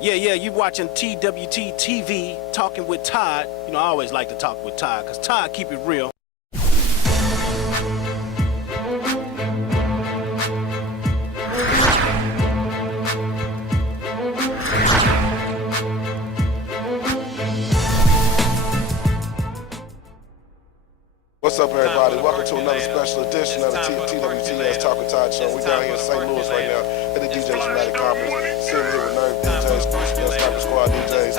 Yeah, you watching TWT TV, talking with Todd. You know, I always like to talk with Todd, because Todd keep it real. What's up, everybody? Welcome to another special edition of the TWTS Talk with Todd show. We're down here in St. Louis right now at the DJs United Conference. Sitting here with Nerve DJs, Sniper Squad DJs,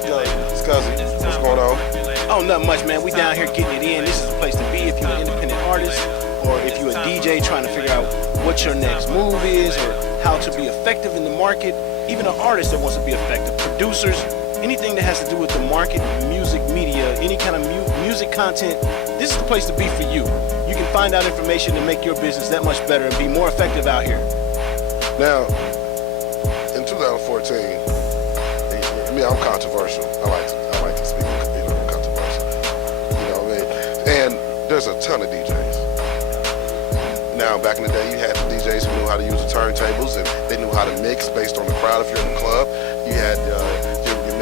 DJ Cuzzy. What's going on? Oh, nothing much, man. We down here getting it in. This is the place to be if you're an independent artist, or if you're a DJ trying to figure out what your next move is, or how to be effective in the market. Even an artist that wants to be effective. Producers, anything that has to do with the market, music, media, any kind of music content, this is the place to be for you. You can find out information to make your business that much better and be more effective out here. Now, in 2014, I'm controversial. I like to speak, controversial. You know what I mean? And there's a ton of DJs. Now, back in the day, you had the DJs who knew how to use the turntables and they knew how to mix based on the crowd. If you're in the club, you had your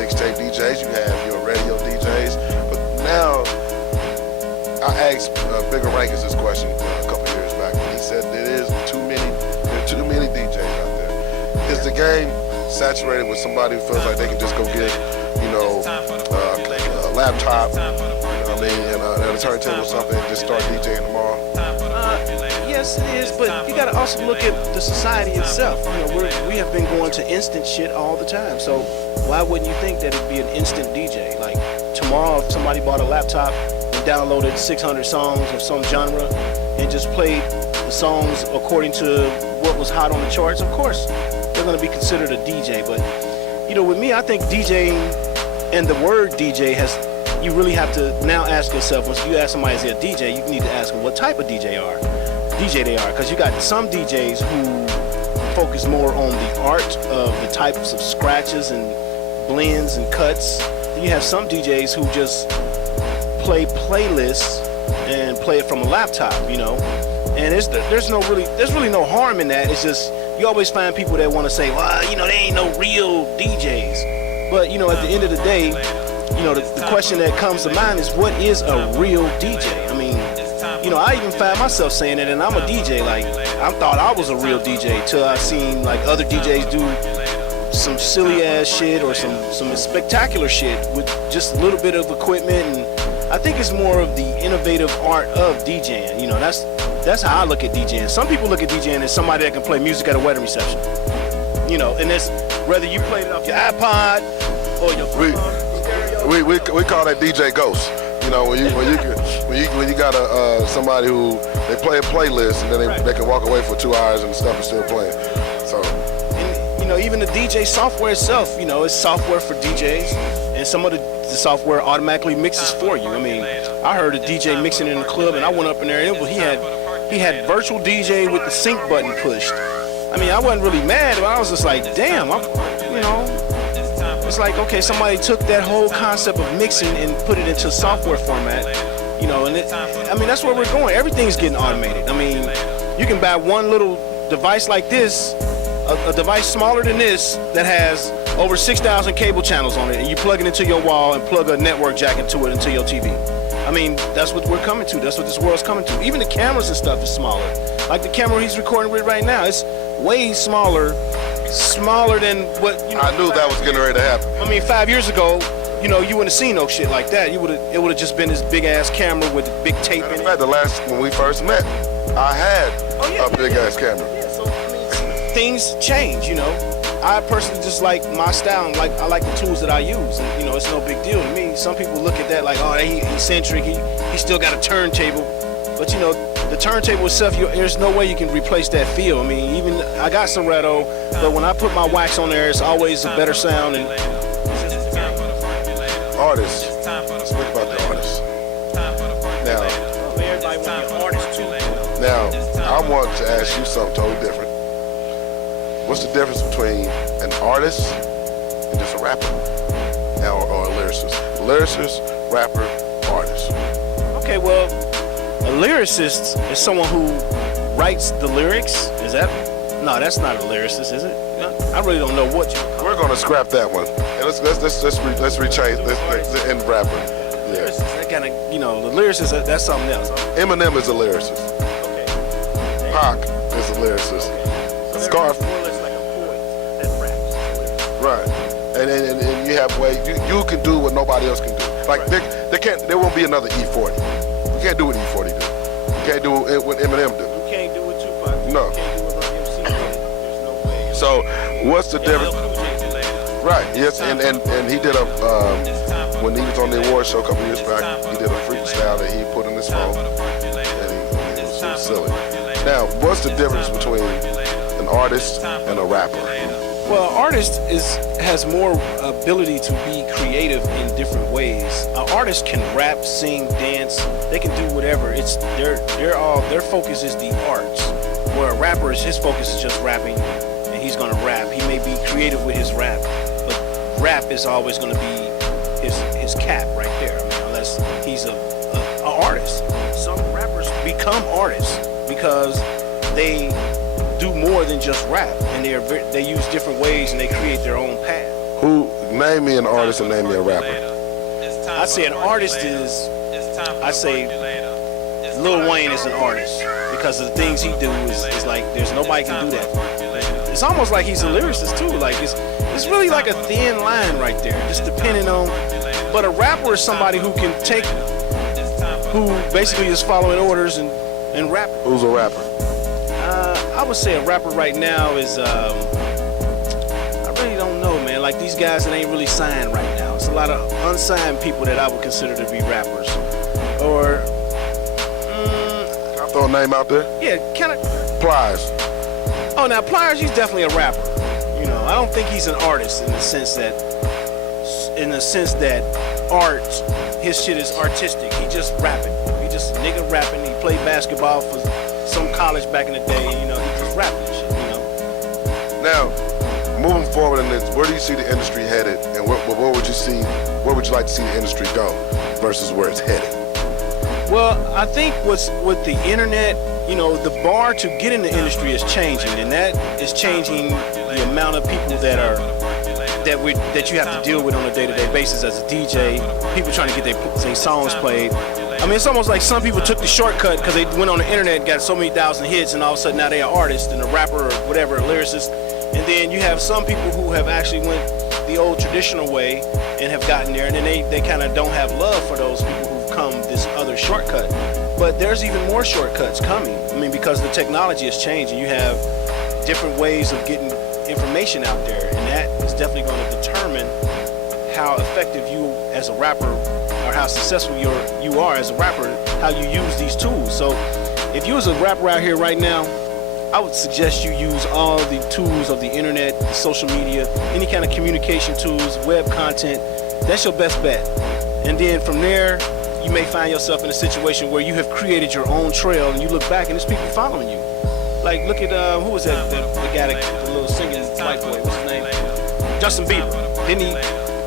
mixtape DJs, you had your radio DJs. But now, I asked Bigger Rankins this question a couple years back, and he said there are too many DJs out there. Is the game saturated with somebody who feels like they can just go get, a laptop, and a turntable or something, and just start DJing tomorrow? Yes, it is, but you gotta also look at the society itself. We have been going to instant shit all the time, so why wouldn't you think that it'd be an instant DJ? Like tomorrow, if somebody bought a laptop and downloaded 600 songs of some genre and just played the songs according to what was hot on the charts, of course they're gonna be considered a DJ. But with me, I think DJing and the word DJ you really have to now ask yourself, once you ask somebody is there a DJ, you need to ask them what type of DJ they are, because you got some DJs who focus more on the art of the types of scratches and blends and cuts. Then you have some DJs who just play playlists and play it from a laptop, and there's really no harm in that. It's just you always find people that want to say, well, they ain't no real DJs. But at the end of the day, the question that comes to mind is, what is a real DJ? I mean, I even find myself saying it, and I'm a DJ. Like, I thought I was a real DJ till I seen like other DJs do some silly ass shit or some spectacular shit with just a little bit of equipment. And I think it's more of the innovative art of DJing. That's how I look at DJing. Some people look at DJing as somebody that can play music at a wedding reception. And it's whether you play it off your iPod or your phone. We call that DJ Ghost. When you got somebody who they play a playlist and then they can walk away for 2 hours and the stuff is still playing. So, and even the DJ software itself, it's software for DJs, and some of the software automatically mixes for you. I mean, I heard a DJ mixing in the club, and I went up in there, and he had virtual DJ with the sync button pushed. I mean, I wasn't really mad, but I was just like, damn, it's like, okay, somebody took that whole concept of mixing and put it into software format, and that's where we're going. Everything's getting automated. I mean, you can buy one little device like this, a device smaller than this that has over 6,000 cable channels on it, and you plug it into your wall and plug a network jack into it into your TV. I mean, that's what we're coming to. That's what this world's coming to. Even the cameras and stuff is smaller. Like the camera he's recording with right now, it's way smaller than what I knew that was getting ready to happen. I mean, 5 years ago, you wouldn't have seen no shit like that. It would have just been this big ass camera with big tape in it. When we first met, I had a big ass camera. Yeah, so things change, I personally just like my style, and I like the tools that I use, and it's no big deal to me. Some people look at that like, oh, he's eccentric, he still got a turntable, but the turntable itself, there's no way you can replace that feel. I mean, even I got Serato, but when I put my wax on there, it's always a better sound. And artists, let's speak about the artists. Now, everybody wants to be an artist too. Now, I want to ask you something totally different. What's the difference between an artist and just a rapper, or a lyricist? Lyricist, rapper, artist. Okay, well, a lyricist is someone who writes the lyrics. Is that? No, that's not a lyricist, is it? I really don't know what you. We're gonna scrap that one. And let's rechange. Let's end rapper. Yeah. Lyricist, that kind of, you know, the lyricist, that's something else. Eminem is a lyricist. Okay. Pac is a lyricist. So Scarf. more or less like a poet that raps. Right. And you have ways you can do what nobody else can do. Like Right. there won't be another E40. You can't do what E40 do. You can't do what Eminem do. You can't do what Tupac do. No. You can't do what Run MC did. There's no way. So what's the difference? Right. Yes. And he did a when he was on the award show a couple years back, he did a freestyle that he put in his phone, and it was silly. Now, what's the difference between an artist and a rapper? Well, an artist has more ability to be creative in different ways. An artist can rap, sing, dance. They can do whatever. It's their focus is the arts. Where a rapper his focus is just rapping, and he's gonna rap. He may be creative with his rap, but rap is always gonna be his cap right there. I mean, unless he's a artist. Some rappers become artists because they do more than just rap, and they use different ways and they create their own path. Name me an artist and name me a rapper. I say an artist is, I say Lil Wayne is an artist because of the things he do is like there's nobody can do that. It's almost like he's a lyricist too. Like it's really like a thin line right there, just depending on. But a rapper is somebody who can take, who basically is following orders and rap. Who's a rapper? I would say a rapper right now is, I really don't know, man. Like these guys that ain't really signed right now. It's a lot of unsigned people that I would consider to be rappers. Or, Can I throw a name out there? yeah, kind of. Plies. Oh, now Pliers, he's definitely a rapper. You know, I don't think he's an artist in the sense that art, his shit is artistic. He just rapping. He just nigga rapping. He played basketball for some college back in the day. You know, he just rapping and shit. You know. Now, moving forward in this, where do you see the industry headed, and what would you see? Where would you like to see the industry go versus where it's headed? Well, I think with the internet, you know, the bar to get in the industry is changing, and that is changing the amount of people that you have to deal with on a day-to-day basis as a DJ. People trying to get their songs played. I mean, it's almost like some people took the shortcut because they went on the internet, got so many thousand hits, and all of a sudden now they're an artist and a rapper or whatever, a lyricist. And then you have some people who have actually went the old traditional way and have gotten there, and then they kind of don't have love for those people who've come this other shortcut. But there's even more shortcuts coming. I mean, because the technology is changing, you have different ways of getting information out there, and that is definitely going to determine how effective you as a rapper, or how successful you are as a rapper, how you use these tools. So if you was a rapper out here right now, I would suggest you use all the tools of the internet, the social media, any kind of communication tools, web content. That's your best bet. And then from there, you may find yourself in a situation where you have created your own trail, and you look back and there's people following you. Like, look at, who was that, the guy, the little singing white boy, what's his name? Justin Bieber.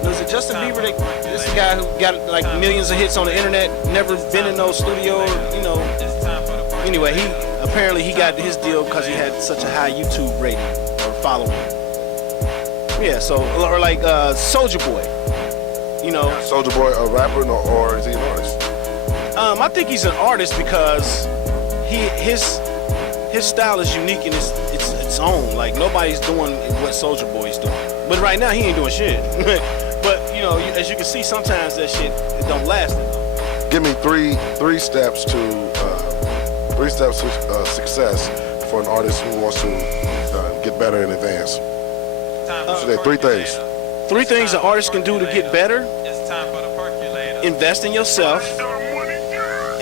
Was it Justin Bieber? This is a guy who got like millions of hits on the internet, never been in no studio, you know. Anyway, he got his deal because he had such a high YouTube rating or following. Yeah, so, or like Soulja Boy, you know. Soulja Boy a rapper or is he an artist? I think he's an artist because his style is unique and it's own. Like nobody's doing what Soulja Boy's doing. But right now he ain't doing shit. But you know, as you can see, sometimes that shit it don't last that long. Give me three steps to success for an artist who wants to get better in advance. So three things. Three things an artist can do to get better: invest in yourself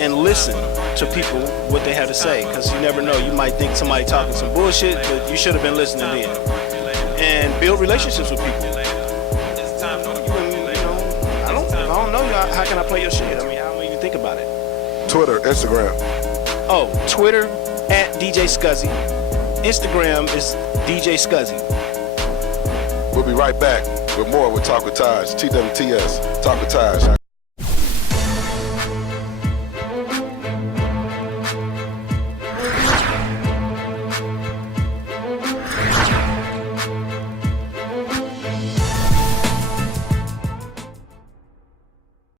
and listen to people what they have to say, because you never know, you might think somebody talking some bullshit, but you should have been listening then. And build relationships with people. I don't know how can I play your shit. I mean, I don't even think about it. Twitter, Instagram. Oh, Twitter at DJ Cuzzy. Instagram is DJ Cuzzy. We'll be right back with more with Talk with Taj, TWTS, Talk with Taj.